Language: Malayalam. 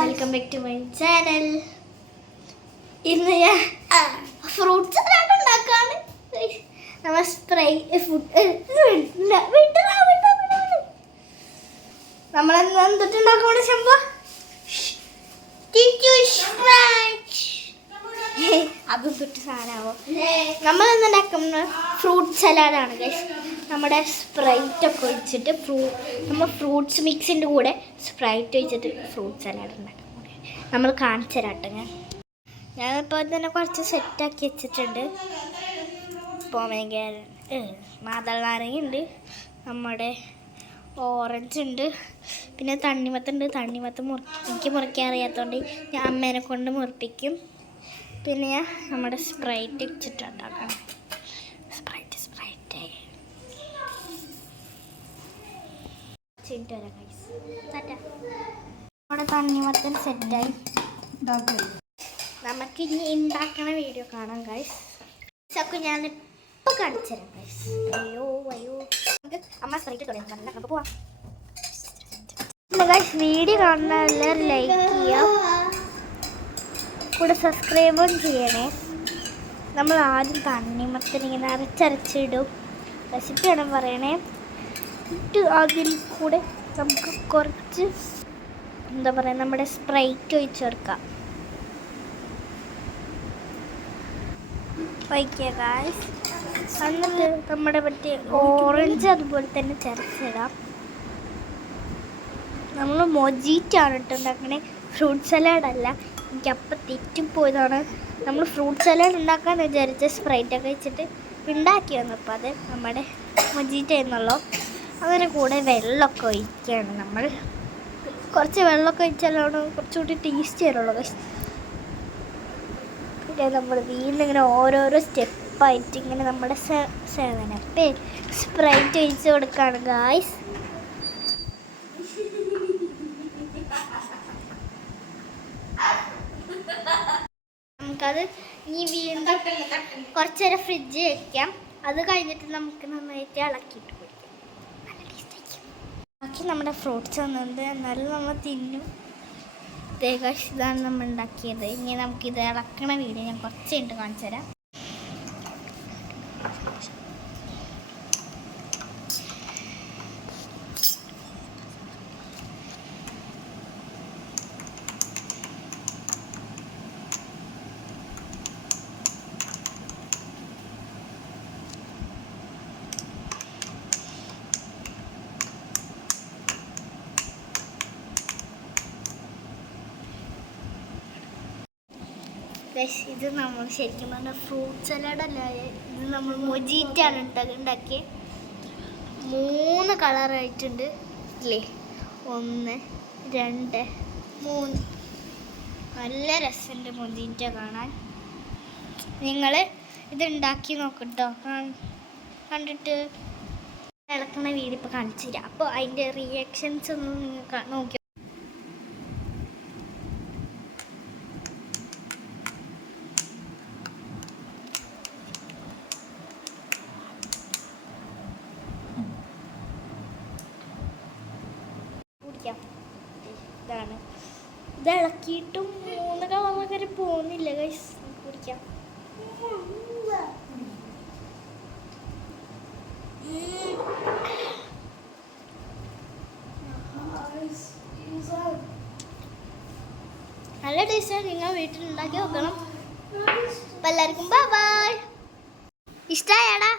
Welcome back to my channel. ഇന്ന് ഞാൻ ഫ്രൂട്ട്സ് ഉണ്ടാക്കാണ്. നമ്മൾ സ്പ്രൈ ഫുഡ് നമ്മളെന്ന് എന്തിട്ടുണ്ടാക്കണ ശമ്പ അതും തൊട്ട് സാധനമാവോ. നമ്മളെന്നുണ്ടാക്കുന്ന ഫ്രൂട്ട് സലാഡാണ് ഗൈസ്. നമ്മുടെ സ്പ്രൈറ്റ് ഒക്കെ ഒഴിച്ചിട്ട് നമ്മൾ ഫ്രൂട്ട്സ് മിക്സിൻ്റെ കൂടെ സ്പ്രൈറ്റ് ഒഴിച്ചിട്ട് ഫ്രൂട്ട് സലാഡ് ഉണ്ടാക്കും. നമ്മൾ കാണിച്ചു തരാട്ടെ. ഞാനിപ്പോൾ തന്നെ കുറച്ച് സെറ്റാക്കി വെച്ചിട്ടുണ്ട്. പൊമേഗ്രനേറ്റ്, മാതളനാരങ്ങയുണ്ട്, നമ്മുടെ ഓറഞ്ച് ഉണ്ട്, പിന്നെ തണ്ണിമത്തുണ്ട്. തണ്ണിമത്ത് എനിക്ക് മുറിക്കാൻ അറിയാത്തതുകൊണ്ട് ഞാൻ അമ്മേനെ കൊണ്ട് മുറിപ്പിക്കും. പിന്നെ ഞാൻ നമ്മുടെ സ്പ്രൈറ്റ് വെച്ചിട്ടുണ്ടാക്കണം. സ്പ്രൈറ്റ് നമ്മുടെ തണ്ണിമത്തൻ സെറ്റായി. നമുക്ക് ഇനി ഉണ്ടാക്കണ വീഡിയോ കാണാം ഗൈസ്. ഒക്കെ ഞാൻ ഇപ്പം കാണിച്ചു തരാം ഗൈസ്. അയ്യോ അമ്മ സ്പ്രൈറ്റ് തുടങ്ങി നമുക്ക് പോവാം ഗൈസ്. വീഡിയോ കാണുന്ന എല്ലാവരും ലൈക്ക് ചെയ്യാം, കൂടെ സബ്സ്ക്രൈബും ചെയ്യണേ. നമ്മൾ ആദ്യം തണ്ണിമത്തൻ ഇങ്ങനെ അരച്ചരച്ചിടും. റെസിപ്പിയാണ് പറയണേ. എന്നിട്ട് അതിൽ കൂടെ നമുക്ക് കുറച്ച് എന്താ പറയുക, നമ്മുടെ സ്പ്രൈറ്റ് ഒഴിച്ച് ചേർക്കാം. ഒഴിക്കുക ഗൈസ്. എന്നിട്ട് നമ്മുടെ മറ്റേ ഓറഞ്ച് അതുപോലെ തന്നെ ചേർത്തിടാം. നമ്മൾ മൊജീറ്റാണ് ഉണ്ടാക്കണേ, ഫ്രൂട്ട് സലാഡല്ല. എനിക്കപ്പം തെറ്റിപ്പോയതാണ്. നമ്മൾ ഫ്രൂട്ട് സലാഡ് ഉണ്ടാക്കാമെന്ന് വിചാരിച്ച സ്പ്രൈറ്റൊക്കെ വെച്ചിട്ട് ഉണ്ടാക്കി വന്നപ്പോൾ അത് നമ്മുടെ മൊജീറ്റ എന്നുള്ളൂ. അതിന് കൂടെ വെള്ളമൊക്കെ ഒഴിക്കുകയാണ് നമ്മൾ. കുറച്ച് വെള്ളമൊക്കെ ഒഴിച്ചാലാണ് കുറച്ചുകൂടി ടേസ്റ്റ് വരുള്ളൂ. പിന്നെ നമ്മൾ വീണ്ടും ഇങ്ങനെ ഓരോരോ സ്റ്റെപ്പായിട്ട് ഇങ്ങനെ നമ്മുടെ സ്പ്രൈറ്റ് ഒഴിച്ച് കൊടുക്കുകയാണ് ഗായ്സ്. നമുക്കത് ഇനി വീണ്ടും കുറച്ച് നേരം ഫ്രിഡ്ജ് വയ്ക്കാം. അത് കഴിഞ്ഞിട്ട് നമുക്ക് നന്നായിട്ട് ഇളക്കിയിട്ട് കുടിക്കാം. നല്ല ടേസ്റ്റായിരിക്കും. ബാക്കി നമ്മുടെ ഫ്രൂട്ട്സ് വന്നിട്ടുണ്ട്, എന്നാലും നമ്മൾ തിന്നും. ഇതാണ് നമ്മൾ ഉണ്ടാക്കിയത്. ഇനി നമുക്കിത് ഇളക്കണ വീഡിയോ ഞാൻ കുറച്ച് കഴിഞ്ഞിട്ട് കാണിച്ചു തരാം. ഇത് നമ്മൾ ശരിക്കും പറഞ്ഞാൽ ഫ്രൂട്ട് സലാഡല്ല, ഇത് നമ്മൾ മൊജീറ്റാണ് ഉണ്ടാക്കിയത്. 3 കളറായിട്ടുണ്ട് ഇല്ലേ, 1 2 3. നല്ല രസമുണ്ട് മൊജീറ്റ കാണാൻ. നിങ്ങൾ ഇത് ഉണ്ടാക്കി നോക്കട്ടോ. കണ്ടിട്ട് ഇളക്കണ വീഡിയോ ഇപ്പോൾ കാണിച്ചു തരാം. അപ്പോൾ അതിൻ്റെ റിയാക്ഷൻസ് ഒന്നും നിങ്ങൾ നോക്കി. ഇതാണ് ഇത് ഇളക്കിയിട്ടും 3 കളർ വരെ പോകുന്നില്ല ഗൈസ്. കുടിക്കാം. നല്ല ടേസ്റ്റാണ്. നിങ്ങൾ വീട്ടിൽ ഉണ്ടാക്കി നോക്കണം. അപ്പം എല്ലാവർക്കും ബൈ ബൈ. ഇഷ്ടമായടാ?